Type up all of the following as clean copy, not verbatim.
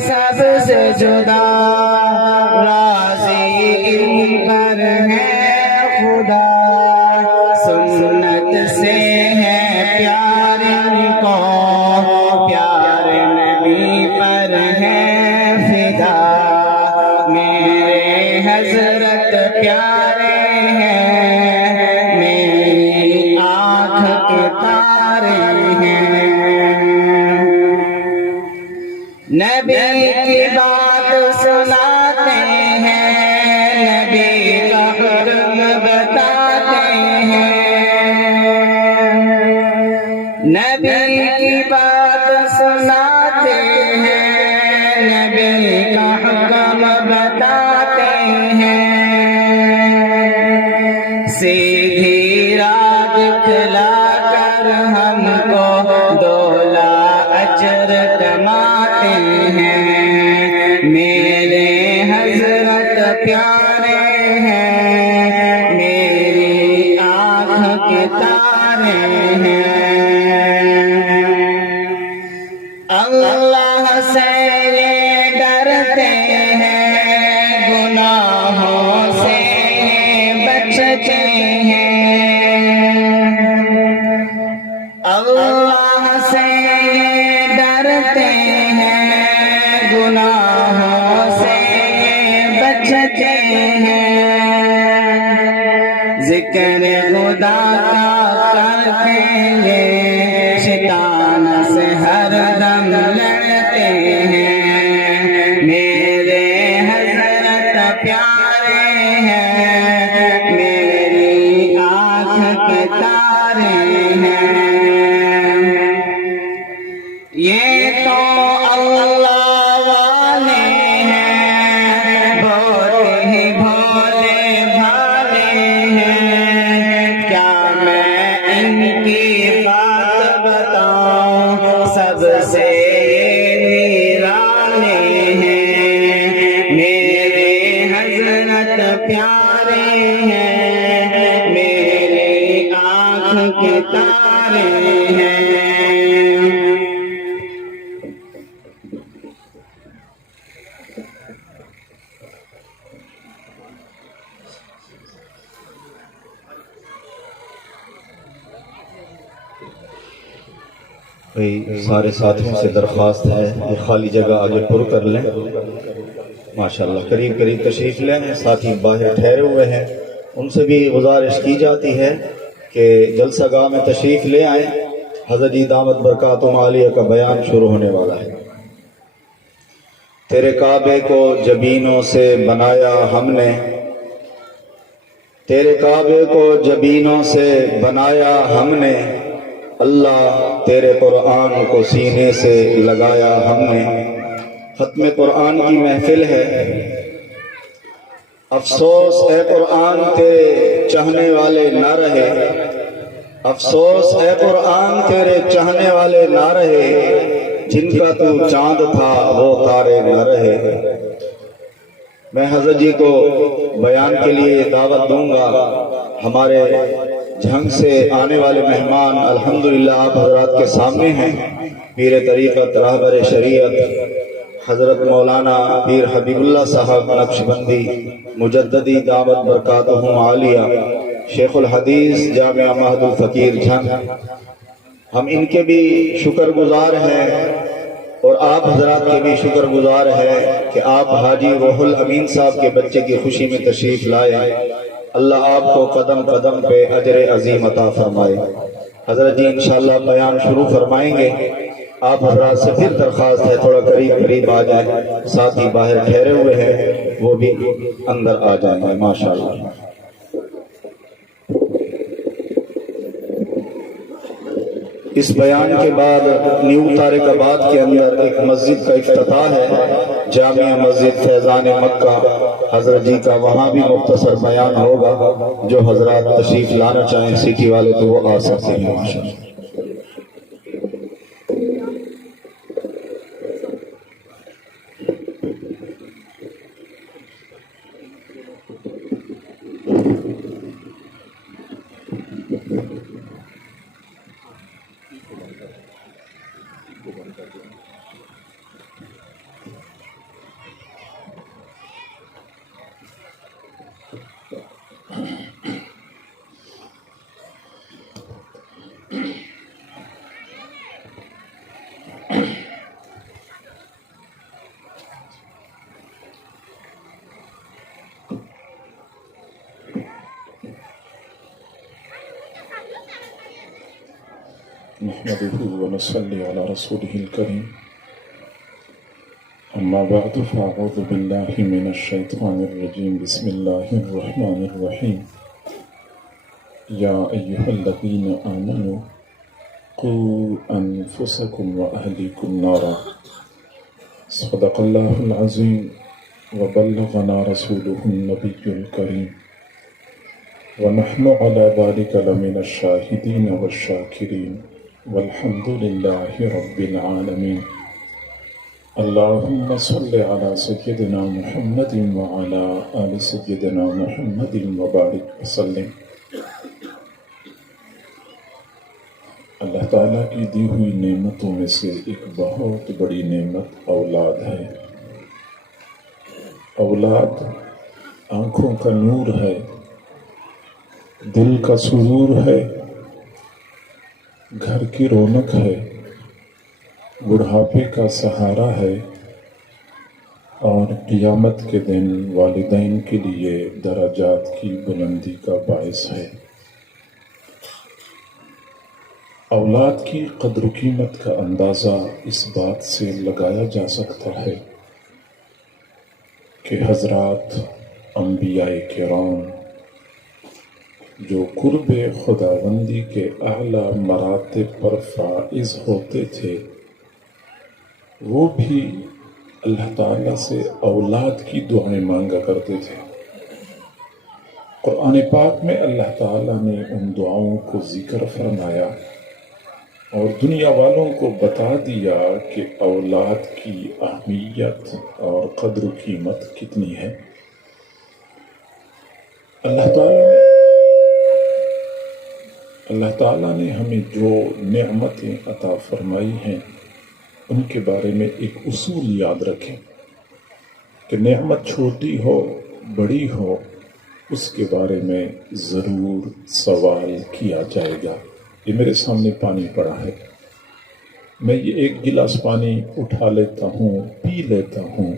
سب سے جدا راضی ان پر ہے خدا سنت سے ہے پیار ان کو پیارے نبی پر ہے فدا میرے حضرت پیارے ہیں میری آنکھ کے تارے ہیں نبی کی بات سناتے ہیں نبی کا حکم بتاتے ہیں نبی کی بات سناتے ہیں نبی کا حکم بتاتے ہیں سیدھی راہ دکھلا کر ہم کو دولا اجر کماتے ہیں میرے حضرت پیارے ہیں میری آنکھ کے تارے ہیں اللہ سے یہ ڈرتے ہیں گناہوں سے بچتے ہیں اللہ سے یہ ڈرتے ہیں گناہوں سے بچتے ہیں ذکر خدا کا کرتے ہیں شیطان سے ہر دم لڑتے ہیں میرے حضرت پیارے ہیں میری آنکھ کے تارے ہیں یہ تو اللہ والے ہیں بہت ہی بھولے بھالے ہیں کیا میں ان کی بات بتاؤں سب سے ویرانے ہیں میرے حضرت پیارے ہیں میری آنکھ کے تارے ہیں سارے ساتھیوں سے درخواست ہے یہ خالی جگہ آگے پر کر لیں ماشاءاللہ قریب قریب تشریف لیں ساتھی باہر ٹھہرے ہوئے ہیں ان سے بھی گزارش کی جاتی ہے کہ جلسہ گاہ میں تشریف لے آئیں حضرت جی دامت برکاتہم عالیہ کا بیان شروع ہونے والا ہے تیرے کعبے کو جبینوں سے بنایا ہم نے تیرے کعبے کو جبینوں سے بنایا ہم نے اللہ تیرے قرآن کو سینے سے لگایا ہم نے ختم قرآن کی محفل ہے افسوس اے قرآن تیرے چاہنے والے نہ رہے افسوس اے قرآن تیرے چاہنے والے نہ رہے جن کا تو چاند تھا وہ تارے نہ رہے میں حضرت جی کو بیان کے لیے دعوت دوں گا ہمارے جھنگ سے آنے والے مہمان الحمدللہ آپ حضرات کے سامنے ہیں پیر طریقت راہبر شریعت حضرت مولانا پیر حبیب اللہ صاحب نقشبندی مجددی دعوت برکاتہم عالیہ شیخ الحدیث جامعہ مہد الفقیر جھنگ ہم ان کے بھی شکر گزار ہیں اور آپ حضرات کے بھی شکر گزار ہیں کہ آپ حاجی روح الامین صاحب کے بچے کی خوشی میں تشریف لائے اللہ آپ کو قدم قدم پہ اجر عظیم عطا فرمائے حضرت جی انشاءاللہ بیان شروع فرمائیں گے آپ حضرات سے پھر درخواست ہے تھوڑا قریب قریب آ جائیں ساتھی باہر ٹھہرے ہوئے ہیں وہ بھی اندر آ جائیں گے ماشاءاللہ اس بیان کے بعد نیو طارق آباد کے اندر ایک مسجد کا افتتاح ہے جامعہ مسجد فیضان مکہ حضرت جی کا وہاں بھی مختصر بیان ہوگا جو حضرات تشریف لانا چاہیں سٹی والے تو وہ آ سکتے ہیں ماشاءاللہ نحمده ونصلي على رسوله الكريم أما بعد فأعوذ بالله من الشيطان الرجيم بسم الله الرحمن الرحيم يا أيها الذين آمنوا قوا أنفسكم وأهليكم نارا صدق الله العظيم وبلغنا رسوله النبي الكريم ونحن على ذلك لمن الشاهدين والشاكرين والحمد لله رب العالمين اللهم صل على سيدنا محمد وعلى آل سيدنا محمد وبارك وسلم۔ اللہ تعالیٰ کی دی ہوئی نعمتوں میں سے ایک بہت بڑی نعمت اولاد ہے۔ اولاد آنکھوں کا نور ہے، دل کا سرور ہے، گھر کی رونق ہے، بڑھاپے کا سہارا ہے، اور قیامت کے دن والدین کے لیے درجات کی بلندی کا باعث ہے۔ اولاد کی قدر و قیمت کا اندازہ اس بات سے لگایا جا سکتا ہے کہ حضرات انبیاء کرام جو قرب خداوندی کے اعلیٰ مراتب پر فائز ہوتے تھے، وہ بھی اللہ تعالیٰ سے اولاد کی دعائیں مانگا کرتے تھے۔ قرآن پاک میں اللہ تعالیٰ نے ان دعاؤں کو ذکر فرمایا اور دنیا والوں کو بتا دیا کہ اولاد کی اہمیت اور قدر و قیمت کتنی ہے۔ اللہ تعالیٰ نے ہمیں جو نعمتیں عطا فرمائی ہیں ان کے بارے میں ایک اصول یاد رکھیں کہ نعمت چھوٹی ہو بڑی ہو، اس کے بارے میں ضرور سوال کیا جائے گا۔ یہ میرے سامنے پانی پڑا ہے، میں یہ ایک گلاس پانی اٹھا لیتا ہوں، پی لیتا ہوں،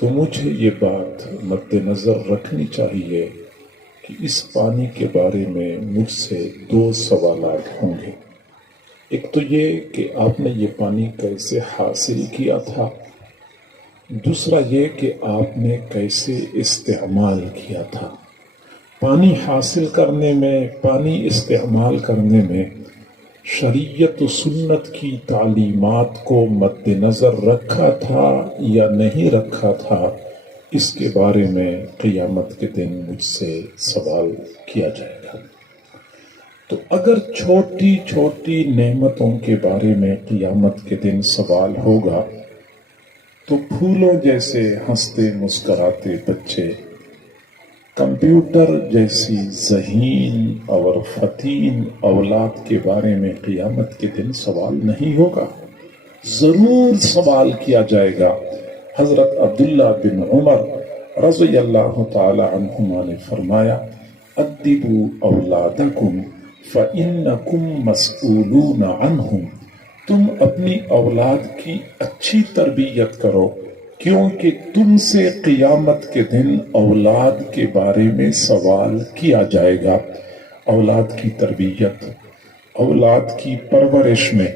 تو مجھے یہ بات مد نظر رکھنی چاہیے کہ اس پانی کے بارے میں مجھ سے دو سوالات ہوں گے۔ ایک تو یہ کہ آپ نے یہ پانی کیسے حاصل کیا تھا، دوسرا یہ کہ آپ نے کیسے استعمال کیا تھا۔ پانی حاصل کرنے میں، پانی استعمال کرنے میں شریعت و سنت کی تعلیمات کو مد نظر رکھا تھا یا نہیں رکھا تھا، اس کے بارے میں قیامت کے دن مجھ سے سوال کیا جائے گا۔ تو اگر چھوٹی چھوٹی نعمتوں کے بارے میں قیامت کے دن سوال ہوگا تو پھولوں جیسے ہنستے مسکراتے بچے، کمپیوٹر جیسی ذہین اور فتین اولاد کے بارے میں قیامت کے دن سوال نہیں ہوگا، ضرور سوال کیا جائے گا۔ حضرت عبداللہ بن عمر رضی اللہ تعالی عنہما نے فرمایا، ادبوا اولادکم فإنکم مسئولون عنہم، تم اپنی اولاد کی اچھی تربیت کرو کیونکہ تم سے قیامت کے دن اولاد کے بارے میں سوال کیا جائے گا۔ اولاد کی تربیت، اولاد کی پرورش میں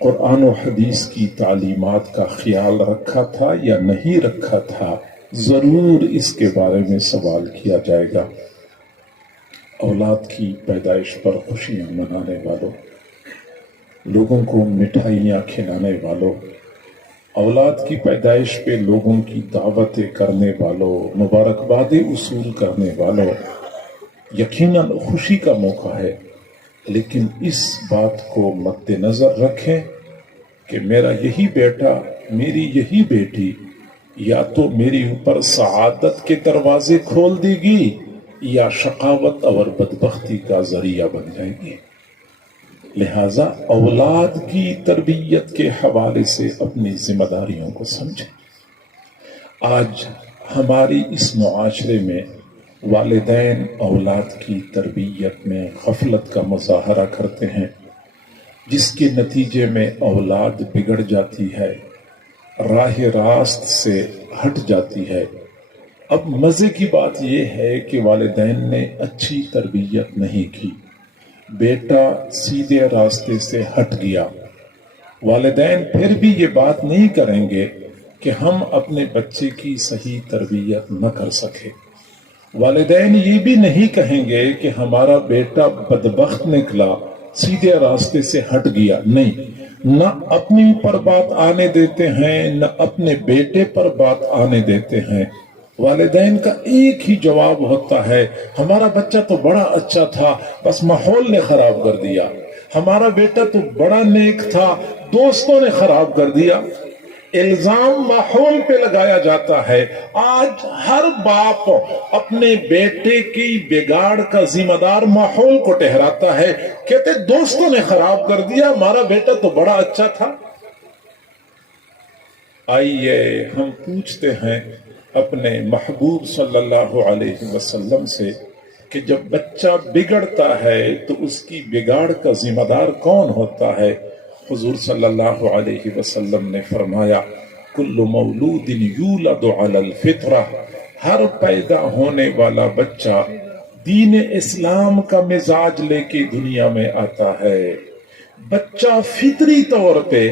قرآن و حدیث کی تعلیمات کا خیال رکھا تھا یا نہیں رکھا تھا، ضرور اس کے بارے میں سوال کیا جائے گا۔ اولاد کی پیدائش پر خوشیاں منانے والوں، لوگوں کو مٹھائیاں کھلانے والوں، اولاد کی پیدائش پہ لوگوں کی دعوتیں کرنے والوں، مبارکبادیں وصول کرنے والوں، یقیناً خوشی کا موقع ہے، لیکن اس بات کو مد نظر رکھیں کہ میرا یہی بیٹا، میری یہی بیٹی یا تو میری اوپر سعادت کے دروازے کھول دے گی یا شقاوت اور بدبختی کا ذریعہ بن جائے گی۔ لہذا اولاد کی تربیت کے حوالے سے اپنی ذمہ داریوں کو سمجھیں۔ آج ہماری اس معاشرے میں والدین اولاد کی تربیت میں غفلت کا مظاہرہ کرتے ہیں، جس کے نتیجے میں اولاد بگڑ جاتی ہے، راہ راست سے ہٹ جاتی ہے۔ اب مزے کی بات یہ ہے کہ والدین نے اچھی تربیت نہیں کی، بیٹا سیدھے راستے سے ہٹ گیا، والدین پھر بھی یہ بات نہیں کریں گے کہ ہم اپنے بچے کی صحیح تربیت نہ کر سکے۔ والدین یہ بھی نہیں کہیں گے کہ ہمارا بیٹا بدبخت نکلا، سیدھے راستے سے ہٹ گیا۔ نہیں، نہ اپنی پر بات آنے دیتے ہیں، نہ اپنے بیٹے پر بات آنے دیتے ہیں۔ والدین کا ایک ہی جواب ہوتا ہے، ہمارا بچہ تو بڑا اچھا تھا، بس ماحول نے خراب کر دیا۔ ہمارا بیٹا تو بڑا نیک تھا، دوستوں نے خراب کر دیا۔ الزام ماحول پہ لگایا جاتا ہے۔ آج ہر باپ اپنے بیٹے کی بگاڑ کا ذمہ دار ماحول کو ٹھہراتا ہے، کہتے دوستوں نے خراب کر دیا، ہمارا بیٹا تو بڑا اچھا تھا۔ آئیے ہم پوچھتے ہیں اپنے محبوب صلی اللہ علیہ وسلم سے کہ جب بچہ بگڑتا ہے تو اس کی بگاڑ کا ذمہ دار کون ہوتا ہے؟ حضور صلی اللہ علیہ وسلم نے فرمایا، کل مولود یولد علی الفطرہ، ہر پیدا ہونے والا بچہ دین اسلام کا مزاج لے کے دنیا میں آتا ہے۔ بچہ فطری طور پہ،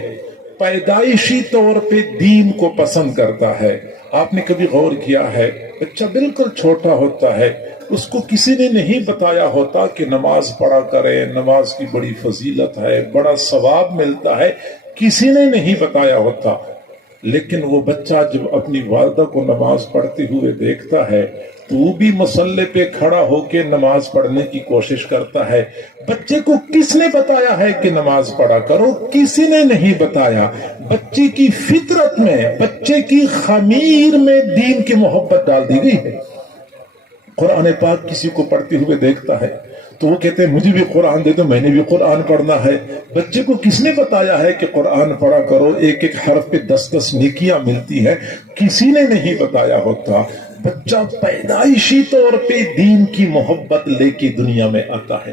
پیدائشی طور پہ دین کو پسند کرتا ہے۔ آپ نے کبھی غور کیا ہے، بچہ بالکل چھوٹا ہوتا ہے، اس کو کسی نے نہیں بتایا ہوتا کہ نماز پڑھا کرے، نماز کی بڑی فضیلت ہے، بڑا ثواب ملتا ہے، کسی نے نہیں بتایا ہوتا۔ لیکن وہ بچہ جب اپنی والدہ کو نماز پڑھتے ہوئے دیکھتا ہے تو وہ بھی مصلے پہ کھڑا ہو کے نماز پڑھنے کی کوشش کرتا ہے۔ بچے کو کس نے بتایا ہے کہ نماز پڑھا کرو؟ کسی نے نہیں بتایا۔ بچے کی فطرت میں، بچے کی خمیر میں دین کی محبت ڈال دی گئی ہے۔ قرآن پاک کسی کو پڑھتے ہوئے دیکھتا ہے تو وہ کہتے ہیں مجھے بھی قرآن دے دو، میں نے بھی قرآن پڑھنا ہے۔ بچے کو کس نے بتایا ہے کہ قرآن پڑھا کرو، ایک ایک حرف پہ 10 نیکیاں ملتی ہیں؟ کسی نے نہیں بتایا ہوتا۔ بچہ پیدائشی طور پہ دین کی محبت لے کے دنیا میں آتا ہے۔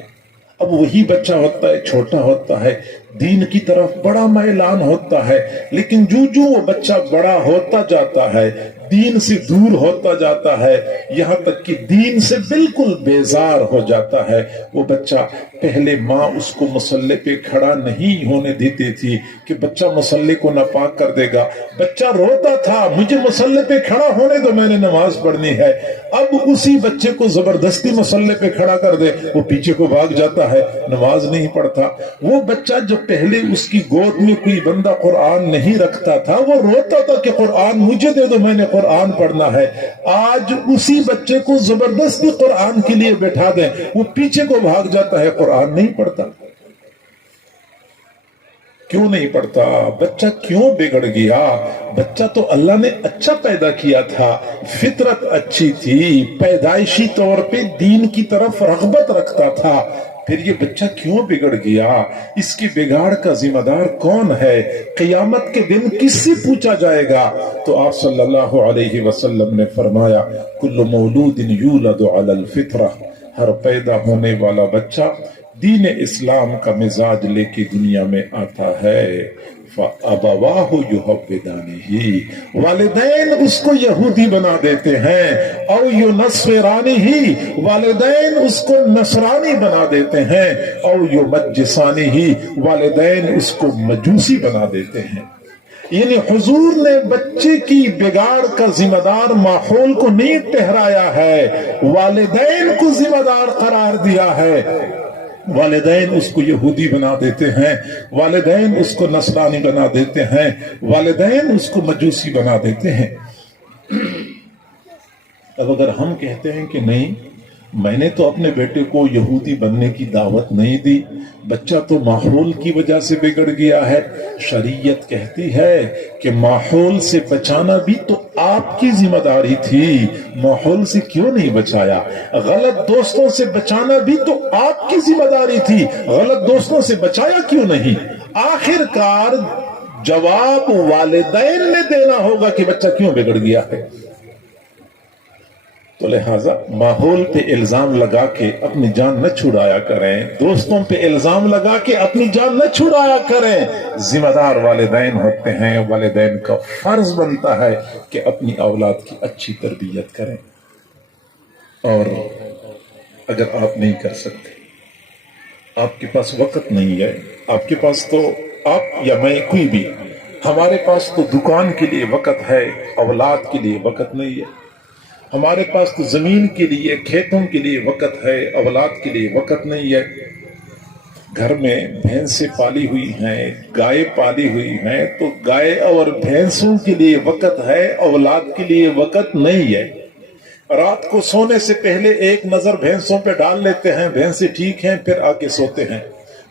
اب وہی بچہ ہوتا ہے، چھوٹا ہوتا ہے، دین کی طرف بڑا میلان ہوتا ہے، لیکن جو وہ بچہ بڑا ہوتا جاتا ہے، دین سے دور ہوتا جاتا ہے، یہاں تک کہ دین سے بالکل بیزار ہو جاتا ہے۔ وہ بچہ پہلے ماں اس کو مصلے پہ کھڑا نہیں ہونے دیتی تھی کہ بچہ مصلے کو ناپاک کر دے گا۔ بچہ روتا تھا، مجھے مصلے پہ کھڑا ہونے دو، میں نے نماز پڑھنی ہے۔ اب اسی بچے کو زبردستی مصلے پہ کھڑا کر دے، وہ پیچھے کو بھاگ جاتا ہے، نماز نہیں پڑھتا۔ وہ بچہ جب پہلے اس کی گود میں کوئی بندہ قرآن نہیں رکھتا تھا، وہ روتا تھا کہ قرآن مجھے دے دو، میں نے قرآن پڑھنا ہے۔ آج اسی بچے کو زبردستی قرآن کے لیے بیٹھا دیں، وہ پیچھے کو بھاگ جاتا ہے، قرآن نہیں پڑھتا۔ کیوں نہیں پڑھتا؟ بچہ کیوں بگڑ گیا؟ بچہ تو اللہ نے اچھا پیدا کیا تھا، فطرت اچھی تھی، پیدائشی طور پہ دین کی طرف رغبت رکھتا تھا، پھر یہ بچہ کیوں بگڑ گیا؟ اس کی بگاڑ کا ذمہ دار کون ہے؟ قیامت کے دن کس سے پوچھا جائے گا؟ تو آپ صلی اللہ علیہ وسلم نے فرمایا، کل مولود یولد علی الفطرہ، ہر پیدا ہونے والا بچہ دین اسلام کا مزاج لے کے دنیا میں آتا ہے۔ فَأَبَوَاهُ يُحَوِّدَانِهِ، والدین اس کو یہودی بنا دیتے ہیں، او یُنَصِّرَانِهِ، والدین اس کو نصرانی بنا دیتے ہیں، او یُمَجِّسَانِهِ، والدین اس کو مجوسی بنا دیتے ہیں۔ یعنی حضور نے بچے کی بگاڑ کا ذمہ دار ماحول کو نہیں ٹھہرایا ہے، والدین کو ذمہ دار قرار دیا ہے۔ والدین اس کو یہودی بنا دیتے ہیں، والدین اس کو نصرانی بنا دیتے ہیں، والدین اس کو مجوسی بنا دیتے ہیں۔ اب اگر ہم کہتے ہیں کہ نہیں، میں نے تو اپنے بیٹے کو یہودی بننے کی دعوت نہیں دی، بچہ تو ماحول کی وجہ سے بگڑ گیا ہے، شریعت کہتی ہے کہ ماحول سے بچانا بھی تو آپ کی ذمہ داری تھی، ماحول سے کیوں نہیں بچایا؟ غلط دوستوں سے بچانا بھی تو آپ کی ذمہ داری تھی، غلط دوستوں سے بچایا کیوں نہیں؟ آخر کار جواب والدین نے دینا ہوگا کہ بچہ کیوں بگڑ گیا ہے۔ تو لہٰذا ماحول پہ الزام لگا کے اپنی جان نہ چھڑایا کریں، دوستوں پہ الزام لگا کے اپنی جان نہ چھڑایا کریں۔ ذمہ دار والدین ہوتے ہیں، والدین کا فرض بنتا ہے کہ اپنی اولاد کی اچھی تربیت کریں، اور اگر آپ نہیں کر سکتے آپ کے پاس وقت نہیں ہے. آپ کے پاس تو آپ یا میں کوئی بھی, ہمارے پاس تو دکان کے لیے وقت ہے, اولاد کے لیے وقت نہیں ہے. ہمارے پاس تو زمین کے لیے, کھیتوں کے لیے وقت ہے, اولاد کے لیے وقت نہیں ہے. گھر میں بھینسیں پالی ہوئی ہیں, گائے پالی ہوئی ہیں, تو گائے اور بھینسوں کے لیے وقت ہے, اولاد کے لیے وقت نہیں ہے. رات کو سونے سے پہلے ایک نظر بھینسوں پہ ڈال لیتے ہیں, بھینسیں ٹھیک ہیں, پھر آ کے سوتے ہیں.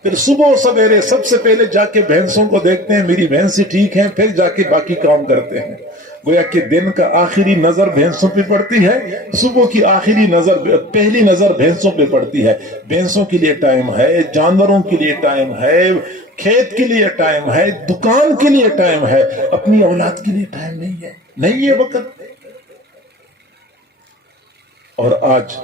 پھر صبح سویرے سب سے پہلے جا کے بھینسوں کو دیکھتے ہیں, میری بھینسیں ٹھیک ہیں, پھر جا کے باقی کام کرتے ہیں. گویا کہ دن کا آخری نظر بھینسوں پہ پڑتی ہے, صبح کی آخری نظر, پہلی نظر بھینسوں پہ پڑتی ہے. بھینسوں کے لیے ٹائم ہے, جانوروں کے لیے ٹائم ہے, کھیت کے لیے ٹائم ہے, دکان کے لیے ٹائم ہے, اپنی اولاد کے لیے ٹائم نہیں ہے, نہیں ہے وقت. اور آج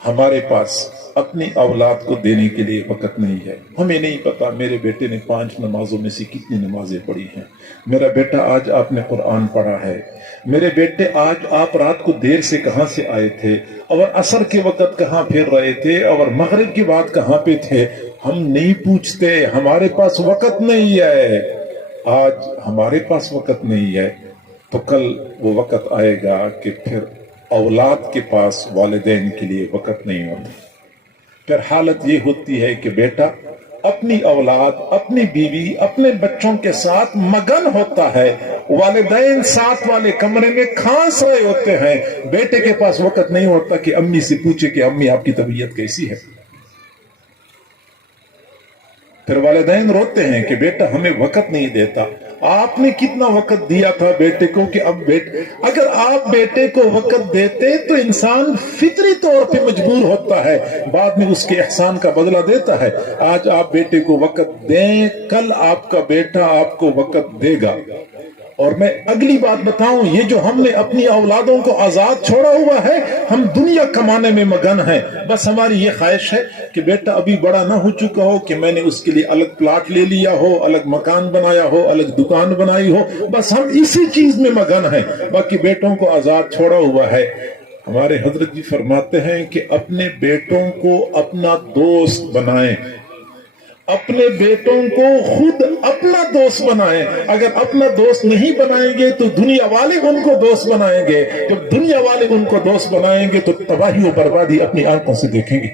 ہمارے پاس اپنی اولاد کو دینے کے لیے وقت نہیں ہے. ہمیں نہیں پتا میرے بیٹے نے 5 نمازوں میں سے کتنی نمازیں پڑھی ہیں. میرا بیٹا آج آپ نے قرآن پڑھا ہے. میرے بیٹے آج آپ رات کو دیر سے کہاں سے آئے تھے, اور عصر کے وقت کہاں پھر رہے تھے, اور مغرب کے بعد کہاں پہ تھے. ہم نہیں پوچھتے, ہمارے پاس وقت نہیں ہے. آج ہمارے پاس وقت نہیں ہے, تو کل وہ وقت آئے گا کہ پھر اولاد کے پاس والدین کے لیے وقت نہیں ہوتا. پھر حالت یہ ہوتی ہے کہ بیٹا اپنی اولاد, اپنی بیوی, اپنے بچوں کے ساتھ مگن ہوتا ہے, والدین ساتھ والے کمرے میں کھانس رہے ہوتے ہیں, بیٹے کے پاس وقت نہیں ہوتا کہ امی سے پوچھے کہ امی آپ کی طبیعت کیسی ہے. پھر والدین روتے ہیں کہ بیٹا ہمیں وقت نہیں دیتا. آپ نے کتنا وقت دیا تھا بیٹے کو, کہ اب اگر آپ بیٹے کو وقت دیتے تو انسان فطری طور پہ مجبور ہوتا ہے, بعد میں اس کے احسان کا بدلہ دیتا ہے. آج آپ بیٹے کو وقت دیں, کل آپ کا بیٹا آپ کو وقت دے گا. اور میں اگلی بات بتاؤں, یہ جو ہم نے اپنی اولادوں کو آزاد چھوڑا ہوا ہے, ہم دنیا کمانے میں مگن ہیں. بس ہماری یہ خواہش ہے کہ بیٹا ابھی بڑا نہ ہو چکا ہو کہ میں نے اس کے لیے الگ پلاٹ لے لیا ہو, الگ مکان بنایا ہو, الگ دکان بنائی ہو. بس ہم اسی چیز میں مگن ہیں, باقی بیٹوں کو آزاد چھوڑا ہوا ہے. ہمارے حضرت جی فرماتے ہیں کہ اپنے بیٹوں کو اپنا دوست بنائیں, اپنے بیٹوں کو خود اپنا دوست بنائیں. اگر اپنا دوست نہیں بنائیں گے تو دنیا والے ان کو دوست بنائیں گے. جب دنیا والے ان کو دوست بنائیں گے تو تباہی و بربادی اپنی آنکھوں سے دیکھیں گے.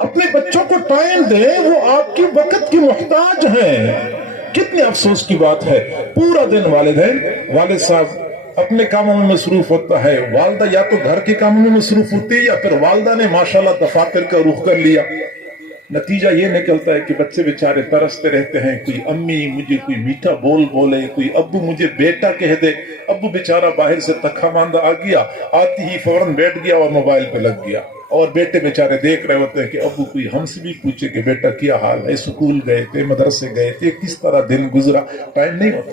اپنے بچوں کو ٹائم دیں, وہ آپ کے وقت کی محتاج ہیں. کتنے افسوس کی بات ہے, پورا دن والد صاحب اپنے کاموں میں مصروف ہوتا ہے, والدہ یا تو گھر کے کاموں میں مصروف ہوتی ہے, یا پھر والدہ نے ماشاءاللہ دفاتر کا رخ کر لیا. نتیجہ یہ نکلتا ہے کہ بچے بیچارے ترستے رہتے ہیں, کوئی امی مجھے کوئی میٹھا بول بولے, کوئی ابو مجھے بیٹا کہہ دے. ابو بیچارہ باہر سے تکھا ماندہ آ گیا, آتی ہی فوراً بیٹھ گیا اور موبائل پہ لگ گیا. اور بیٹے بیچارے دیکھ رہے ہوتے ہیں کہ ابو کوئی ہم سے بھی پوچھے کہ بیٹا کیا حال ہے, اسکول گئے تھے, مدرسے گئے تھے, کس طرح دن گزرا. ٹائم نہیں ہوتا.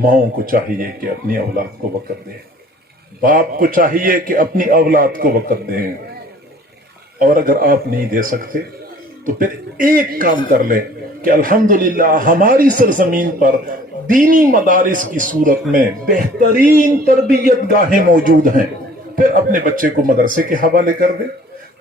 ماؤں کو چاہیے کہ اپنی اولاد کو وقت دیں, باپ کو چاہیے کہ اپنی اولاد کو وقت دیں. اور اگر آپ نہیں دے سکتے تو پھر ایک کام کر لیں کہ الحمدللہ ہماری سرزمین پر دینی مدارس کی صورت میں بہترین تربیت گاہیں موجود ہیں. پھر اپنے بچے کو مدرسے کے حوالے کر دیں,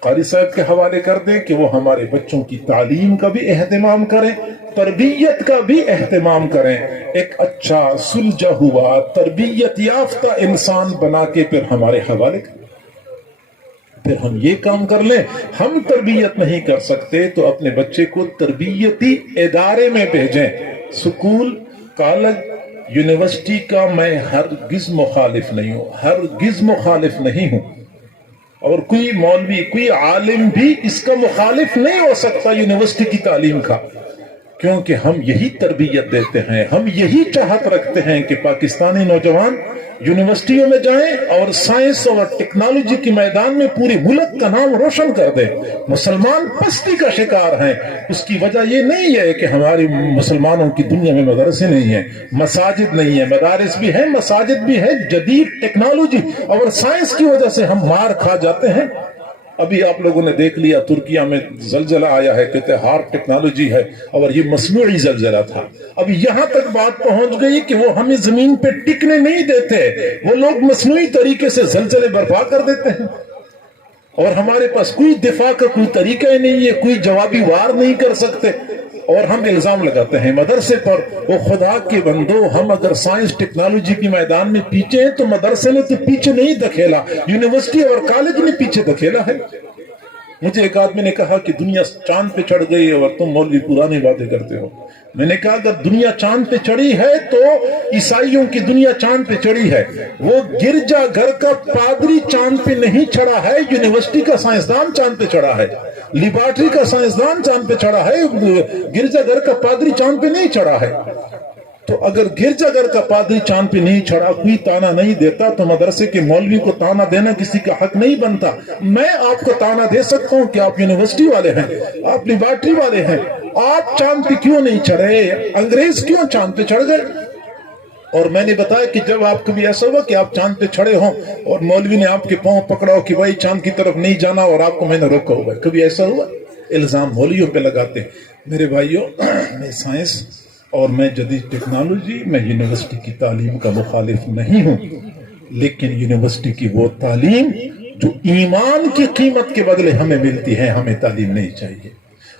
قاری صاحب کے حوالے کر دیں کہ وہ ہمارے بچوں کی تعلیم کا بھی اہتمام کریں, تربیت کا بھی اہتمام کریں. ایک اچھا سلجھا ہوا تربیت یافتہ انسان بنا کے پھر ہمارے حوالے کریں. پھر ہم یہ کام کر لیں. ہم تربیت نہیں کر سکتے تو اپنے بچے کو تربیتی ادارے میں بھیجیں. سکول, کالج, یونیورسٹی کا میں ہرگز مخالف نہیں ہوں, ہرگز مخالف نہیں ہوں. اور کوئی مولوی, کوئی عالم بھی اس کا مخالف نہیں ہو سکتا یونیورسٹی کی تعلیم کا, کیونکہ ہم یہی تربیت دیتے ہیں, ہم یہی چاہت رکھتے ہیں کہ پاکستانی نوجوان یونیورسٹیوں میں جائیں اور سائنس اور ٹیکنالوجی کے میدان میں پورے ملک کا نام روشن کر دیں. مسلمان پستی کا شکار ہیں. اس کی وجہ یہ نہیں ہے کہ ہمارے مسلمانوں کی دنیا میں مدرسے نہیں ہیں, مساجد نہیں ہیں. مدارس بھی ہیں, مساجد بھی ہے, جدید ٹیکنالوجی اور سائنس کی وجہ سے ہم مار کھا جاتے ہیں. ابھی آپ لوگوں نے دیکھ لیا ترکیہ میں زلزلہ آیا ہے, کہتے ہارڈ ٹیکنالوجی ہے, اور یہ مصنوعی زلزلہ تھا. اب یہاں تک بات پہنچ گئی کہ وہ ہمیں زمین پہ ٹکنے نہیں دیتے, وہ لوگ مصنوعی طریقے سے زلزلے برپا کر دیتے ہیں. اور ہمارے پاس کوئی دفاع کا کوئی طریقہ ہی نہیں ہے، کوئی جوابی وار نہیں کر سکتے، اور ہم الزام لگاتے ہیں مدرسے پر۔ وہ خدا کے بندو، ہم اگر سائنس ٹیکنالوجی کے میدان میں پیچھے ہیں تو مدرسے نے تو پیچھے نہیں دھکیلا، یونیورسٹی اور کالج نے پیچھے دھکیلا ہے۔ مجھے ایک آدمی نے کہا کہ دنیا چاند پہ چڑھ گئی ہے اور تم مولوی پرانی باتیں کرتے ہو۔ میں نے کہا اگر دنیا چاند پہ چڑھی ہے تو عیسائیوں کی دنیا چاند پہ چڑھی ہے، وہ گرجا گھر کا پادری چاند پہ نہیں چڑھا ہے، یونیورسٹی کا سائنسدان چاند پہ چڑھا ہے، لیبارٹری کا سائنسدان چاند پہ چڑھا ہے، گرجا گھر کا پادری چاند پہ نہیں چڑھا ہے۔ تو اگر گرجا گھر کا پادری چاند پہ نہیں چڑھا، کوئی تانا نہیں دیتا، تو مدرسے کے مولوی کو تانا دینا کسی کا حق نہیں بنتا۔ میں آپ کو تانا دے سکتا ہوں کہ آپ یونیورسٹی والے ہیں، آپ لیبارٹری والے ہیں، آپ چاند پہ کیوں نہیں چڑھے؟ انگریز کیوں چاند پہ چڑھ گئے؟ اور میں نے بتایا کہ جب آپ کبھی ایسا ہوا کہ آپ چاند پہ چڑھے ہوں اور مولوی نے آپ کے پاؤں پکڑا ہو کہ بھائی چاند کی طرف نہیں جانا، اور آپ کو میں نے روکا ہوا، کبھی ایسا ہوا؟ الزام مولویوں پہ لگاتے ہیں۔ میرے بھائیوں، میں سائنس اور میں جدید ٹیکنالوجی، میں یونیورسٹی کی تعلیم کا مخالف نہیں ہوں، لیکن یونیورسٹی کی وہ تعلیم جو ایمان کی قیمت کے بدلے ہمیں ملتی ہے، ہمیں تعلیم نہیں چاہیے۔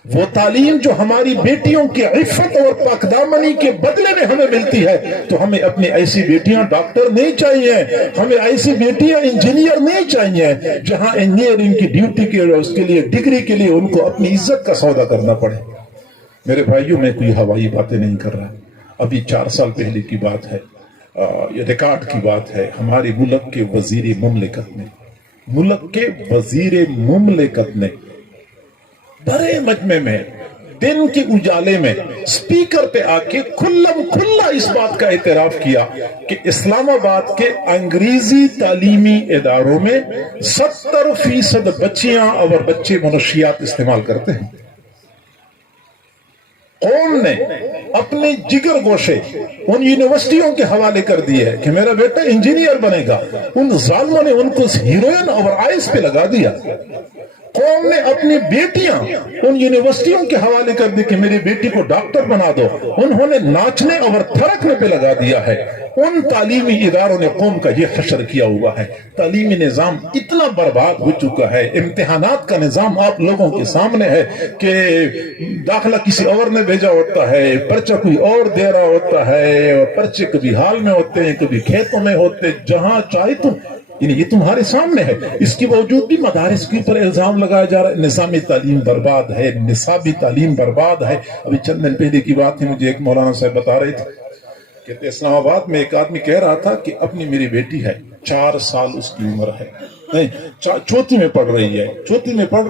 وہ تعلیم جو ہماری بیٹیوں کی عفت اور پاکدامنی کے بدلے میں ہمیں ملتی ہے، تو ہمیں اپنی ایسی بیٹیاں ڈاکٹر نہیں چاہیے، ہمیں ایسی بیٹیاں انجینئر نہیں چاہیے، جہاں انجینئرنگ کی ڈیوٹی کے اس کے لیے ڈگری کے لیے ان کو اپنی عزت کا سودا کرنا پڑے۔ میرے بھائیوں، میں کوئی ہوائی باتیں نہیں کر رہا، ابھی 4 سال پہلے کی بات ہے، یہ ریکارڈ کی بات ہے۔ ہمارے ملک کے وزیر مملکت نے بڑے مجمع میں دن کے اجالے میں سپیکر پہ آ کے کھلم کھلا اس بات کا اعتراف کیا کہ اسلام آباد کے انگریزی تعلیمی اداروں میں 70% بچیاں اور بچے منشیات استعمال کرتے ہیں۔ قوم نے اپنے جگر گوشے ان یونیورسٹیوں کے حوالے کر دیے کہ میرا بیٹا انجینئر بنے گا، ان ظالموں نے ان کو ہیروئن اور آئس پہ لگا دیا۔ قوم نے اپنی بیٹیاں ان یونیورسٹیوں کے حوالے کر دی کہ میری بیٹی کو ڈاکٹر بنا دو، انہوں نے ناچنے اور تھرکنے پہ لگا دیا ہے۔ ان تعلیمی اداروں نے قوم کا یہ حشر کیا ہوا ہے۔ تعلیمی نظام اتنا برباد ہو چکا ہے، امتحانات کا نظام آپ لوگوں کے سامنے ہے کہ داخلہ کسی اور نے بھیجا ہوتا ہے، پرچہ کوئی اور دے رہا ہوتا ہے، اور پرچے کبھی حال میں ہوتے ہیں، کبھی کھیتوں میں ہوتے، جہاں چاہے تم، یعنی یہ تمہارے سامنے ہے۔ اس کے باوجود بھی مدارس کے اوپر الزام لگایا جا رہا ہے نظامی تعلیم برباد ہے، نصابی تعلیم برباد ہے۔ ابھی چند دن پہلے کی بات ہے، مجھے ایک مولانا صاحب بتا رہے تھے کہ اسلام آباد میں ایک آدمی کہہ رہا تھا کہ اپنی میری بیٹی ہے، 4 سال اس کی عمر ہے، نہیں 4 میں پڑھ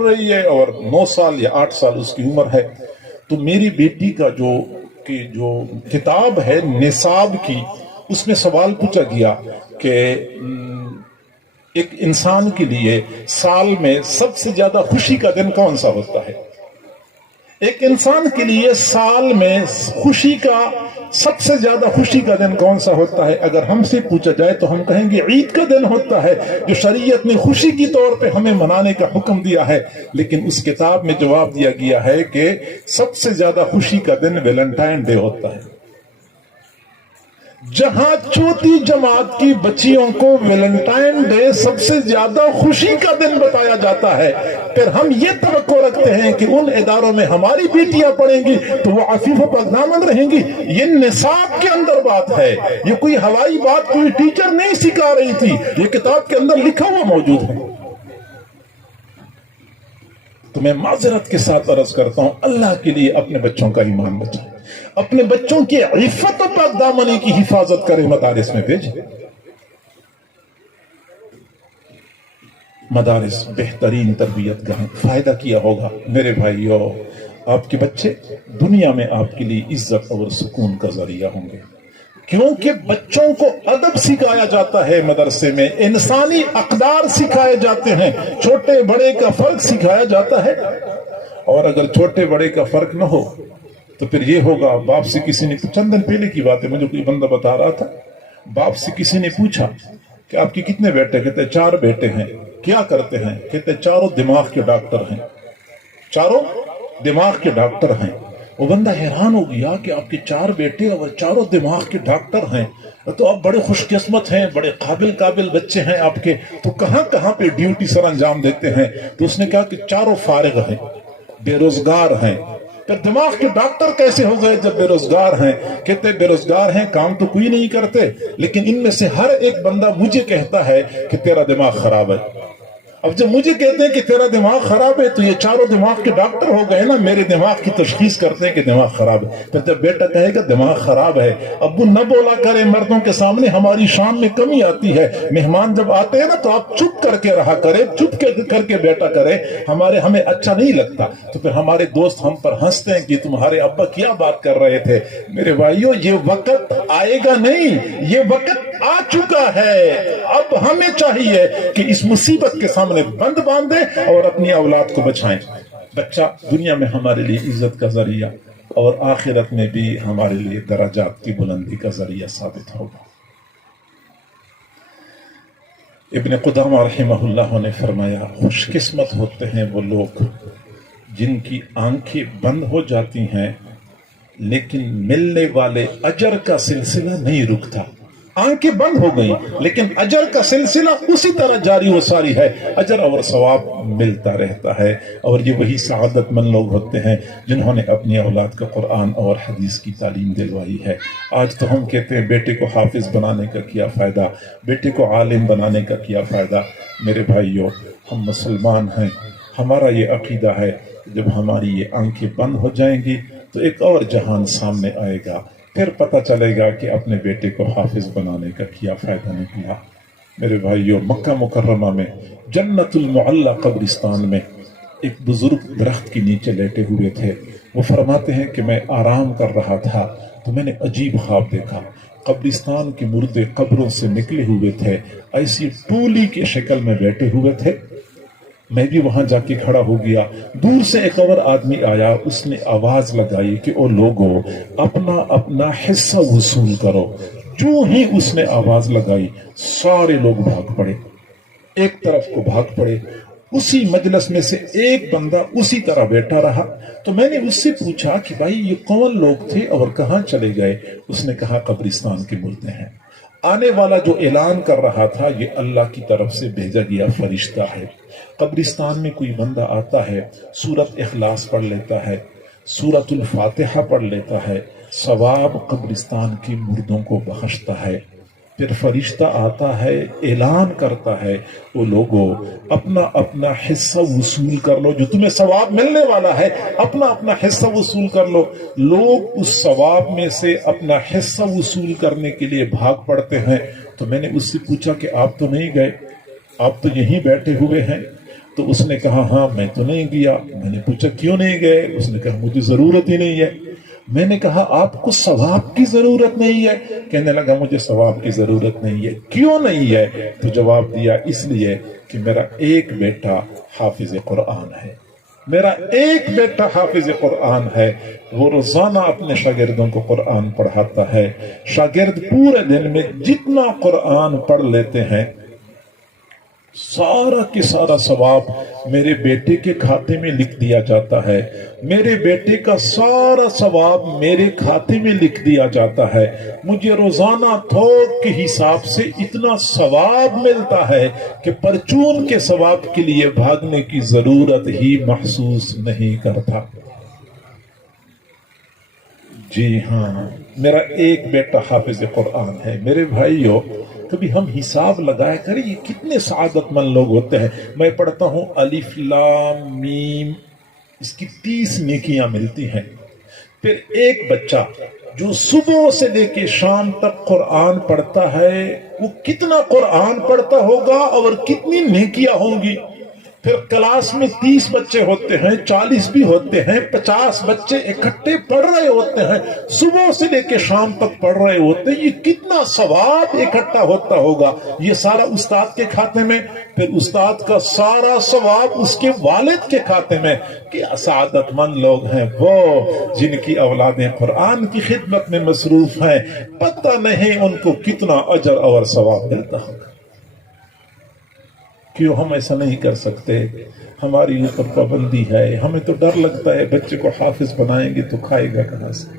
رہی ہے اور 9 سال یا 8 سال اس کی عمر ہے۔ تو میری بیٹی کا جو کتاب ہے نصاب کی، اس میں سوال پوچھا گیا کہ ایک انسان کے لیے سال میں سب سے زیادہ خوشی کا دن کون سا ہوتا ہے؟ ایک انسان کے لیے سال میں سب سے زیادہ خوشی کا دن کون سا ہوتا ہے؟ اگر ہم سے پوچھا جائے تو ہم کہیں گے عید کا دن ہوتا ہے، جو شریعت نے خوشی کی طور پہ ہمیں منانے کا حکم دیا ہے۔ لیکن اس کتاب میں جواب دیا گیا ہے کہ سب سے زیادہ خوشی کا دن ویلنٹائن ڈے ہوتا ہے۔ جہاں چوتھی جماعت کی بچیوں کو ویلنٹائن ڈے سب سے زیادہ خوشی کا دن بتایا جاتا ہے، پھر ہم یہ توقع رکھتے ہیں کہ ان اداروں میں ہماری بیٹیاں پڑھیں گی تو وہ عفیف و پاکدامن رہیں گی۔ یہ نصاب کے اندر بات ہے، یہ کوئی ہوائی بات کوئی ٹیچر نہیں سکھا رہی تھی، یہ کتاب کے اندر لکھا ہوا موجود ہے۔ تو میں معذرت کے ساتھ عرض کرتا ہوں، اللہ کے لیے اپنے بچوں کا ایمان بچائیں، اپنے بچوں کی عفت و پاکدامنی کی حفاظت کریں، مدارس میں بھیجیں۔ مدارس بہترین تربیت گاہ، فائدہ کیا ہوگا میرے بھائیو، آپ کے بچے دنیا میں آپ کے لیے عزت اور سکون کا ذریعہ ہوں گے، کیونکہ بچوں کو ادب سکھایا جاتا ہے مدرسے میں، انسانی اقدار سکھائے جاتے ہیں، چھوٹے بڑے کا فرق سکھایا جاتا ہے۔ اور اگر چھوٹے بڑے کا فرق نہ ہو تو پھر یہ ہوگا، باپ سے کسی نے، چند دن پہلے کی بات ہے، مجھے کوئی بندہ بتا رہا تھا، باپ سے کسی نے پوچھا کہ آپ کے کتنے بیٹے؟ کہتے 4 بیٹے ہیں۔ کیا کرتے ہیں؟ کہتے 4 دماغ کے ڈاکٹر ہیں، 4 دماغ کے ڈاکٹر ہیں۔ وہ بندہ حیران ہو گیا کہ آپ کے 4 بیٹے اور چاروں دماغ کے ڈاکٹر ہیں، تو آپ بڑے خوش قسمت ہیں، بڑے قابل بچے ہیں آپ کے، تو کہاں پہ ڈیوٹی سر انجام دیتے ہیں؟ تو اس نے کہا کہ چاروں فارغ ہیں، بے روزگار ہیں۔ پھر دماغ کے ڈاکٹر کیسے ہو گئے جب بے روزگار ہیں؟ کہتے بے روزگار ہیں، کام تو کوئی نہیں کرتے، لیکن ان میں سے ہر ایک بندہ مجھے کہتا ہے کہ تیرا دماغ خراب ہے۔ اب جب مجھے کہتے ہیں کہ تیرا دماغ خراب ہے، تو یہ چاروں دماغ کے ڈاکٹر ہو گئے نا، میرے دماغ کی تشخیص کرتے ہیں کہ دماغ خراب ہے۔ پھر جب بیٹا کہے گا دماغ خراب ہے، ابو نہ بولا کرے مردوں کے سامنے، ہماری شان میں کمی آتی ہے۔ مہمان جب آتے ہیں نا تو آپ چپ کر کے رہا کرے، چپ کر کے بیٹا کرے، ہمیں اچھا نہیں لگتا۔ تو پھر ہمارے دوست ہم پر ہنستے ہیں کہ تمہارے ابا کیا بات کر رہے تھے۔ میرے بھائیو، یہ وقت آئے گا نہیں، یہ وقت آ چکا ہے۔ اب ہمیں چاہیے کہ اس مصیبت کے سامنے بند باندھیں اور اپنی اولاد کو بچائیں۔ بچہ دنیا میں ہمارے لیے عزت کا ذریعہ اور آخرت میں بھی ہمارے لیے درجات کی بلندی کا ذریعہ ثابت ہوگا۔ ابن قدامہ رحمہ اللہ نے فرمایا، خوش قسمت ہوتے ہیں وہ لوگ جن کی آنکھیں بند ہو جاتی ہیں لیکن ملنے والے اجر کا سلسلہ نہیں رکتا۔ آنکھیں بند ہو گئی لیکن اجر کا سلسلہ اسی طرح جاری و ساری ہے، اجر اور ثواب ملتا رہتا ہے۔ اور یہ وہی سعادت مند لوگ ہوتے ہیں جنہوں نے اپنی اولاد کو قرآن اور حدیث کی تعلیم دلوائی ہے۔ آج تو ہم کہتے ہیں بیٹے کو حافظ بنانے کا کیا فائدہ، بیٹے کو عالم بنانے کا کیا فائدہ۔ میرے بھائیوں، ہم مسلمان ہیں، ہمارا یہ عقیدہ ہے جب ہماری یہ آنکھیں بند ہو جائیں گی تو ایک اور جہان سامنے آئے گا، پھر پتہ چلے گا کہ اپنے بیٹے کو حافظ بنانے کا کیا فائدہ نکلا۔ میرے بھائیوں، مکہ مکرمہ میں جنت المعلی قبرستان میں ایک بزرگ درخت کے نیچے لیٹے ہوئے تھے۔ وہ فرماتے ہیں کہ میں آرام کر رہا تھا تو میں نے عجیب خواب دیکھا۔ قبرستان کے مردے قبروں سے نکلے ہوئے تھے، ایسی ٹولی کی شکل میں بیٹھے ہوئے تھے۔ میں بھی وہاں جا کے کھڑا ہو گیا۔ دور سے ایک اور آدمی آیا، اس نے آواز لگائی کہ او لوگو، اپنا اپنا حصہ وصول کرو۔ جو ہی اس نے آواز لگائی سارے لوگ بھاگ پڑے، ایک طرف کو بھاگ پڑے۔ اسی مجلس میں سے ایک بندہ اسی طرح بیٹھا رہا۔ تو میں نے اس سے پوچھا کہ بھائی یہ کون لوگ تھے اور کہاں چلے گئے؟ اس نے کہا قبرستان کے مردے ہیں۔ آنے والا جو اعلان کر رہا تھا یہ اللہ کی طرف سے بھیجا گیا فرشتہ ہے۔ قبرستان میں کوئی بندہ آتا ہے، سورت اخلاص پڑھ لیتا ہے، سورت الفاتحہ پڑھ لیتا ہے، ثواب قبرستان کے مردوں کو بخشتا ہے۔ پھر فرشتہ آتا ہے، اعلان کرتا ہے، وہ لوگوں اپنا اپنا حصہ وصول کر لو، جو تمہیں ثواب ملنے والا ہے اپنا اپنا حصہ وصول کر لو۔ لوگ اس ثواب میں سے اپنا حصہ وصول کرنے کے لیے بھاگ پڑتے ہیں۔ تو میں نے اس سے پوچھا کہ آپ تو نہیں گئے، آپ تو یہیں بیٹھے ہوئے ہیں؟ تو اس نے کہا ہاں میں تو نہیں گیا۔ میں نے پوچھا کیوں نہیں گئے؟ اس نے کہا مجھے ضرورت ہی نہیں ہے۔ میں نے کہا آپ کو ثواب کی ضرورت نہیں ہے؟ کہنے لگا مجھے ثواب کی ضرورت نہیں ہے۔ کیوں نہیں ہے؟ تو جواب دیا اس لیے کہ میرا ایک بیٹا حافظ قرآن ہے، میرا ایک بیٹا حافظ قرآن ہے، وہ روزانہ اپنے شاگردوں کو قرآن پڑھاتا ہے۔ شاگرد پورے دن میں جتنا قرآن پڑھ لیتے ہیں سارا کے سارا ثواب میرے بیٹے کے کھاتے میں لکھ دیا جاتا ہے، میرے بیٹے کا سارا ثواب میرے کھاتے میں لکھ دیا جاتا ہے۔ مجھے روزانہ تھوک کے حساب سے اتنا ثواب ملتا ہے کہ پرچون کے ثواب کے لیے بھاگنے کی ضرورت ہی محسوس نہیں کرتا۔ جی ہاں، میرا ایک بیٹا حافظ قرآن ہے۔ میرے بھائیوں، کبھی ہم حساب لگایا کریں یہ کتنے سعادت مند لوگ ہوتے ہیں۔ میں پڑھتا ہوں الف لام میم، اس کی 30 نیکیاں ملتی ہیں۔ پھر ایک بچہ جو صبح سے لے کے شام تک قرآن پڑھتا ہے وہ کتنا قرآن پڑھتا ہوگا اور کتنی نیکیاں ہوں گی۔ پھر کلاس میں 30 بچے ہوتے ہیں، 40 بھی ہوتے ہیں، 50 بچے اکٹھے پڑھ رہے ہوتے ہیں، صبح سے لے کے شام تک پڑھ رہے ہوتے ہیں۔ یہ کتنا ثواب اکٹھا ہوتا ہوگا، یہ سارا استاد کے کھاتے میں، پھر استاد کا سارا ثواب اس کے والد کے کھاتے میں۔ کیا سعادت مند لوگ ہیں وہ جن کی اولادیں قرآن کی خدمت میں مصروف ہیں، پتہ نہیں ان کو کتنا اجر اور ثواب ملتا ہوگا۔ کیوں ہم ایسا نہیں کر سکتے؟ ہماری اوپر پابندی ہے، ہمیں تو ڈر لگتا ہے بچے کو حافظ بنائیں گے تو کھائے گا کہاں سے؟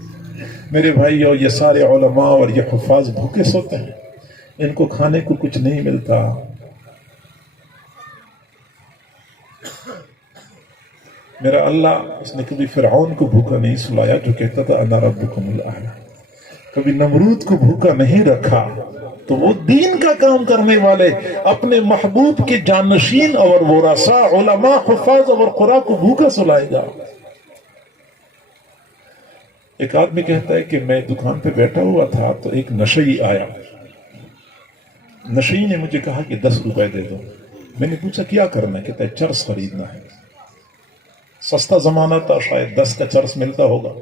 میرے بھائیو، یہ سارے علماء اور یہ حفاظ بھوکے سوتے ہیں، ان کو کھانے کو کچھ نہیں ملتا۔ میرا اللہ، اس نے کبھی فرعون کو بھوکا نہیں سلایا جو کہتا تھا انا ربکم الاعلی، کبھی نمرود کو بھوکا نہیں رکھا۔ تو وہ دین کا کام کرنے والے اپنے محبوب کے جانشین اور ورثاء علماء حفاظ اور قراء کو بھوکا سلائے گا۔ ایک آدمی کہتا ہے کہ میں دکان پہ بیٹھا ہوا تھا تو ایک نشئی آیا، نشئی نے مجھے کہا کہ 10 روپے دے دو۔ میں نے پوچھا کیا کرنا ہے؟ کہتا ہے چرس خریدنا ہے۔ سستا زمانہ تھا، شاید 10 کا چرس ملتا ہوگا۔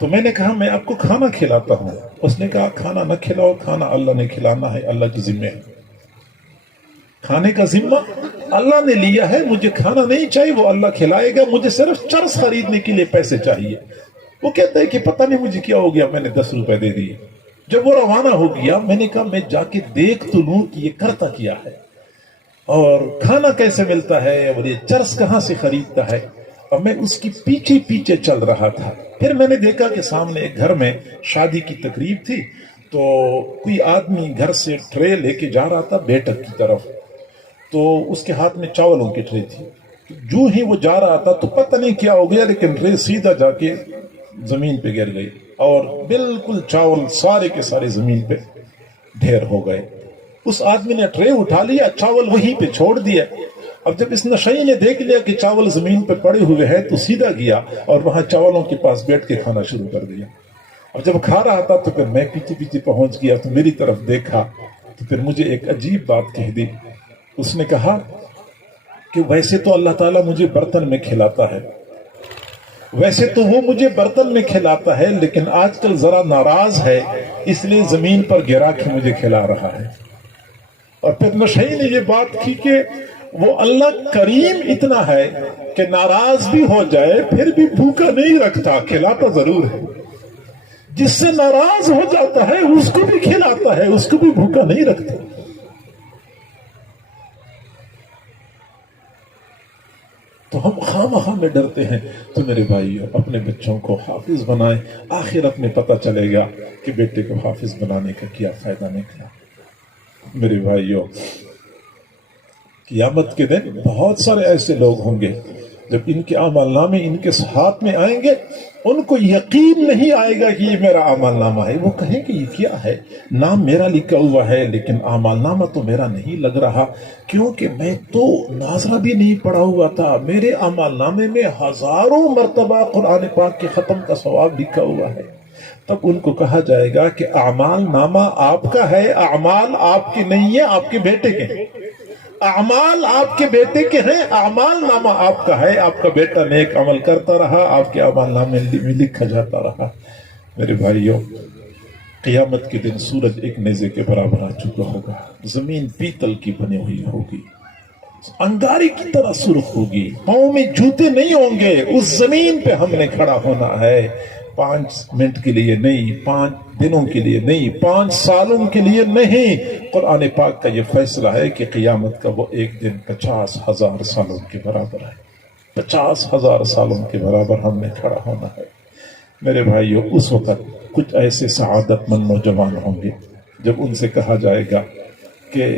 تو میں نے کہا میں آپ کو کھانا کھلاتا ہوں۔ اس نے کہا کھانا نہ کھلاؤ، کھانا اللہ نے کھلانا ہے، اللہ کی ذمہ ہے، کھانے کا ذمہ اللہ نے لیا ہے، مجھے کھانا نہیں چاہیے، وہ اللہ کھلائے گا، مجھے صرف چرس خریدنے کے لیے پیسے چاہیے۔ وہ کہتا ہے کہ پتہ نہیں مجھے کیا ہو گیا، میں نے 10 روپے دے دیے۔ جب وہ روانہ ہو گیا میں نے کہا میں جا کے دیکھ تو لوں کہ یہ کرتا کیا ہے اور کھانا کیسے ملتا ہے اور یہ چرس کہاں سے خریدتا ہے۔ اور میں اس کی پیچھے پیچھے چل رہا تھا۔ پھر میں نے دیکھا کہ سامنے ایک گھر میں شادی کی تقریب تھی، تو کوئی آدمی گھر سے ٹرے لے کے جا رہا تھا بیٹھک کی طرف، تو اس کے ہاتھ میں چاولوں کی ٹرے تھی۔ جو ہی وہ جا رہا تھا تو پتہ نہیں کیا ہو گیا، لیکن ٹرے سیدھا جا کے زمین پہ گر گئی اور بالکل چاول سارے کے سارے زمین پہ ڈھیر ہو گئے۔ اس آدمی نے ٹرے اٹھا لیا، چاول وہیں پہ چھوڑ دیا۔ اب جب اس نشئی نے دیکھ لیا کہ چاول زمین پہ پڑے ہوئے ہیں تو سیدھا گیا اور وہاں چاولوں کے پاس بیٹھ کے کھانا شروع کر دیا۔ اور جب کھا رہا تھا تو پھر میں پیچھے پیچھے پہنچ گیا تو میری طرف دیکھا تو پھر مجھے ایک عجیب بات کہہ دی۔ اس نے کہا کہ ویسے تو اللہ تعالیٰ مجھے برتن میں کھلاتا ہے، ویسے تو وہ مجھے برتن میں کھلاتا ہے، لیکن آج کل ذرا ناراض ہے اس لیے زمین پر گرا کے مجھے کھلا رہا ہے۔ اور پھر نشئی نے یہ بات کی کہ وہ اللہ کریم اتنا ہے کہ ناراض بھی ہو جائے پھر بھی بھوکا نہیں رکھتا، کھلاتا ضرور ہے۔ جس سے ناراض ہو جاتا ہے اس کو بھی کھلاتا ہے، اس کو بھی بھوکا نہیں رکھتا۔ تو ہم خواہ میں ڈرتے ہیں۔ تو میرے بھائیو، اپنے بچوں کو حافظ بنائیں، آخرت میں پتہ چلے گا کہ بیٹے کو حافظ بنانے کا کیا فائدہ نکلا۔ میرے بھائیو، قیامت کے دن بہت سارے ایسے لوگ ہوں گے جب ان کے اعمال نامے ان کے ہاتھ میں آئیں گے، ان کو یقین نہیں آئے گا کہ یہ میرا اعمال نامہ ہے۔ وہ کہیں کہ یہ کیا ہے، نام میرا لکھا ہوا ہے لیکن اعمال نامہ تو میرا نہیں لگ رہا، کیونکہ میں تو ناظرہ بھی نہیں پڑھا ہوا تھا، میرے اعمال نامے میں ہزاروں مرتبہ قرآن پاک کے ختم کا ثواب لکھا ہوا ہے۔ تب ان کو کہا جائے گا کہ اعمال نامہ آپ کا ہے، اعمال آپ کے نہیں ہے، آپ کے بیٹے کے ہیں۔ اعمال آپ کے بیٹے کے ہیں، اعمال نامہ آپ کا ہے، آپ کا بیٹا نیک عمل کرتا رہا، آپ کے اعمال نامے میں لکھا جاتا رہا۔ میرے بھائیوں، قیامت کے دن سورج ایک نیزے کے برابر آ چکا ہوگا، زمین پیتل کی بنی ہوئی ہوگی، انگاری کی طرح سرخ ہوگی، پاؤں میں جوتے نہیں ہوں گے۔ اس زمین پہ ہم نے کھڑا ہونا ہے، 5 منٹ کے لیے نہیں، 5 دنوں کے لیے نہیں، 5 سالوں کے لیے نہیں۔ قرآن پاک کا یہ فیصلہ ہے کہ قیامت کا وہ ایک دن 50,000 سالوں کے برابر ہے، 50,000 سالوں کے برابر ہم نے کھڑا ہونا ہے۔ میرے بھائیو، اس وقت کچھ ایسے سعادت مند نوجوان ہوں گے جب ان سے کہا جائے گا کہ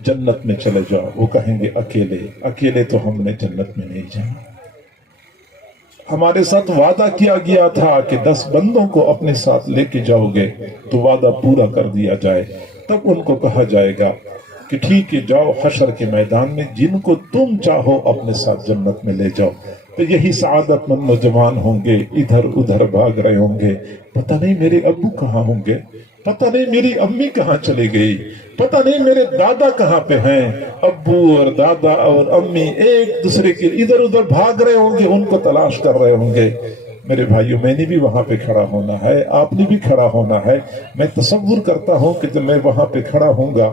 جنت میں چلے جاؤ، وہ کہیں گے اکیلے اکیلے تو ہم نے جنت میں نہیں جانا، ہمارے ساتھ وعدہ کیا گیا تھا کہ 10 بندوں کو اپنے ساتھ لے کے جاؤ گے تو وعدہ پورا کر دیا جائے۔ تب ان کو کہا جائے گا کہ ٹھیک ہے، جاؤ حشر کے میدان میں، جن کو تم چاہو اپنے ساتھ جنت میں لے جاؤ۔ تو یہی سعادت مند نوجوان ہوں گے، ادھر ادھر بھاگ رہے ہوں گے، پتہ نہیں میرے ابو کہاں ہوں گے، پتہ نہیں میری امی کہاں چلی گئی، پتہ نہیں میرے دادا کہاں پہ ہیں۔ ابو اور دادا اور امی ایک دوسرے کے ادھر ادھر بھاگ رہے ہوں گے، ان کو تلاش کر رہے ہوں گے۔ میرے بھائیو، میں نے بھی وہاں پہ کھڑا ہونا ہے، آپ نے بھی کھڑا ہونا ہے۔ میں تصور کرتا ہوں کہ جب میں وہاں پہ کھڑا ہوں گا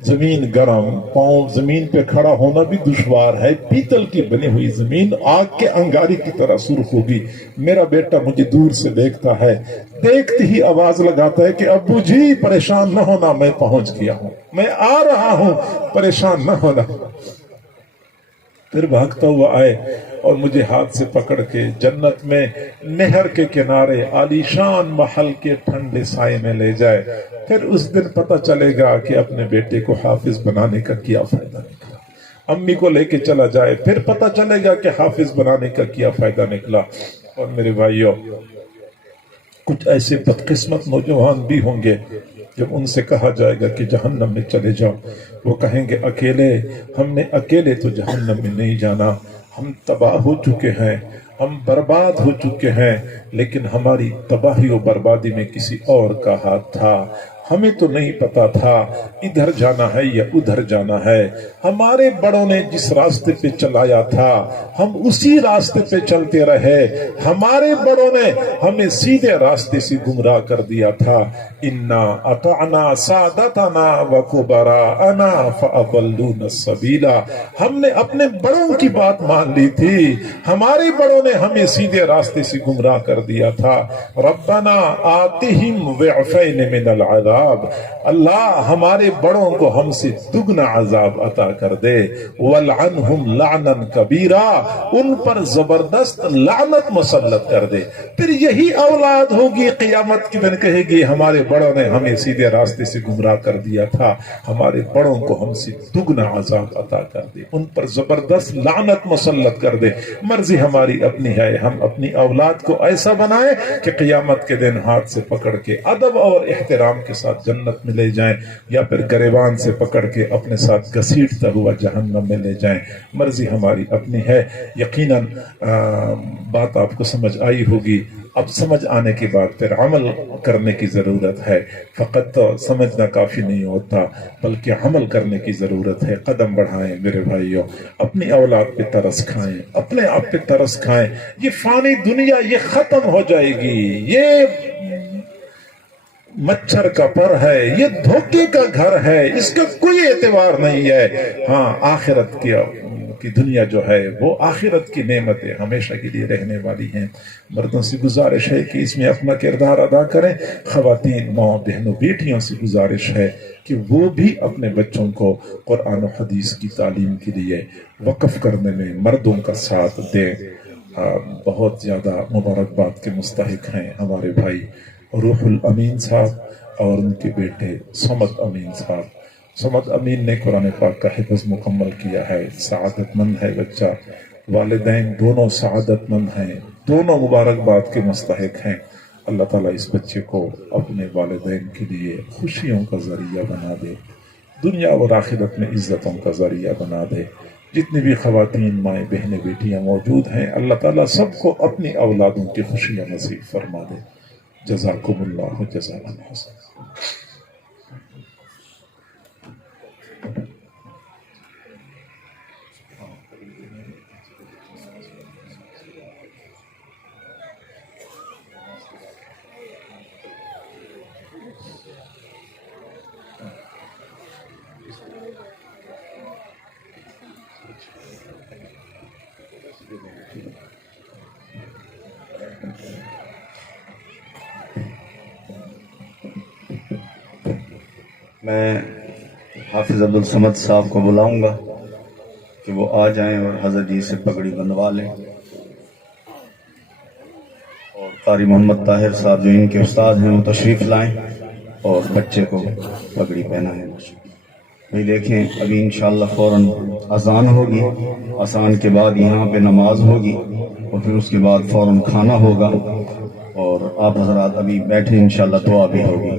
زمین گرم، پاؤں زمین پہ کھڑا ہونا بھی دشوار ہے، پیتل کی بنی ہوئی زمین آگ کے انگاری کی طرح سرخ ہوگی۔ میرا بیٹا مجھے دور سے دیکھتا ہے، دیکھتے ہی آواز لگاتا ہے کہ ابو جی پریشان نہ ہونا، میں پہنچ گیا ہوں، میں آ رہا ہوں، پریشان نہ ہونا۔ پھر بھاگتا ہوا آئے اور مجھے ہاتھ سے پکڑ کے جنت میں نہر کے کنارے عالیشان محل کے ٹھنڈے سائے میں لے جائے۔ پھر اس دن پتہ چلے گا کہ اپنے بیٹے کو حافظ بنانے کا کیا فائدہ نکلا۔ امی کو لے کے چلا جائے، پھر پتہ چلے گا کہ حافظ بنانے کا کیا فائدہ نکلا۔ اور میرے بھائیوں، کچھ ایسے بدقسمت نوجوان بھی ہوں گے جب ان سے کہا جائے گا کہ جہنم میں چلے جاؤ، وہ کہیں گے اکیلے، ہم نے اکیلے تو جہنم میں نہیں جانا، ہم تباہ ہو چکے ہیں، ہم برباد ہو چکے ہیں، لیکن ہماری تباہی و بربادی میں کسی اور کا ہاتھ تھا، ہمیں تو نہیں پتا تھا ادھر جانا ہے یا ادھر جانا ہے۔ ہمارے بڑوں نے جس راستے پہ چلایا تھا ہم اسی راستے پہ چلتے رہے، ہمارے بڑوں نے ہمیں سیدھے راستے سے گمراہ کر دیا تھا۔ انا اطعنا سادتنا وکبراءنا فاضلونا السبیل، ہم نے اپنے بڑوں کی بات مان لی تھی، ہمارے بڑوں نے ہمیں سیدھے راستے سے گمراہ کر دیا تھا۔ ربنا آتہم ضعفین من العذاب، اللہ ہمارے بڑوں کو ہم سے دگنا عذاب عطا کر دے۔ وَلْعَنْهُمْ لَعْنًا كَبِيرًا، ان پر زبردست لعنت مسلط کر دے۔ پھر یہی اولاد ہوگی قیامت کے دن کہے گی ہمارے بڑوں نے ہمیں سیدھے راستے سے گمراہ کر دیا تھا، ہمارے بڑوں کو ہم سے دگنا عذاب عطا کر دے، ان پر زبردست لعنت مسلط کر دے۔ مرضی ہماری اپنی ہے، ہم اپنی اولاد کو ایسا بنائیں کہ قیامت کے دن ہاتھ سے پکڑ کے ادب اور احترام کے ساتھ جنت میں لے جائیں، یا پھر گریبان سے پکڑ کے اپنے ساتھ گھسیٹتا ہوا جہنم میں لے جائیں۔ مرضی ہماری اپنی ہے۔ یقیناً بات آپ کو سمجھ آئی ہوگی۔ اب سمجھ آنے کے بعد پھر عمل کرنے کی ضرورت ہے، فقط تو سمجھنا کافی نہیں ہوتا بلکہ عمل کرنے کی ضرورت ہے۔ قدم بڑھائیں میرے بھائیوں، اپنی اولاد پہ ترس کھائیں، اپنے آپ پہ ترس کھائیں۔ یہ فانی دنیا یہ ختم ہو جائے گی، یہ مچھر کا پر ہے، یہ دھوکے کا گھر ہے، اس کا کوئی اعتبار نہیں ہے۔ ہاں، آخرت کی دنیا جو ہے وہ آخرت کی نعمتیں ہمیشہ کے لیے رہنے والی ہیں۔ مردوں سے گزارش ہے کہ اس میں اپنا کردار ادا کریں، خواتین ماں بہنوں بیٹیوں سے گزارش ہے کہ وہ بھی اپنے بچوں کو قرآن و حدیث کی تعلیم کے لیے وقف کرنے میں مردوں کا ساتھ دیں۔ بہت زیادہ مبارکباد کے مستحق ہیں ہمارے بھائی روح الامین صاحب اور ان کے بیٹے صمد امین صاحب۔ صمد امین نے قرآن پاک کا حفظ مکمل کیا ہے، سعادت مند ہے بچہ، والدین دونوں سعادت مند ہیں، دونوں مبارکباد کے مستحق ہیں۔ اللہ تعالیٰ اس بچے کو اپنے والدین کے لیے خوشیوں کا ذریعہ بنا دے، دنیا اور آخرت میں عزتوں کا ذریعہ بنا دے۔ جتنی بھی خواتین مائیں بہنیں بیٹیاں موجود ہیں، اللہ تعالیٰ سب کو اپنی اولادوں کی خوشیاں نصیب فرما دے۔ جزاکم اللہ جزاء حسنا۔ میں حافظ عبدالصمد صاحب کو بلاؤں گا کہ وہ آ جائیں اور حضرت جی سے پگڑی بندھوا لیں، اور قاری محمد طاہر صاحب جو ان کے استاد ہیں وہ تشریف لائیں اور بچے کو پگڑی پہنائیں۔ بھائی دیکھیں ابھی انشاءاللہ فوراً اذان ہوگی، اذان کے بعد یہاں پہ نماز ہوگی اور پھر اس کے بعد فوراً کھانا ہوگا، اور آپ حضرات ابھی بیٹھیں، انشاءاللہ دعا بھی ہوگی۔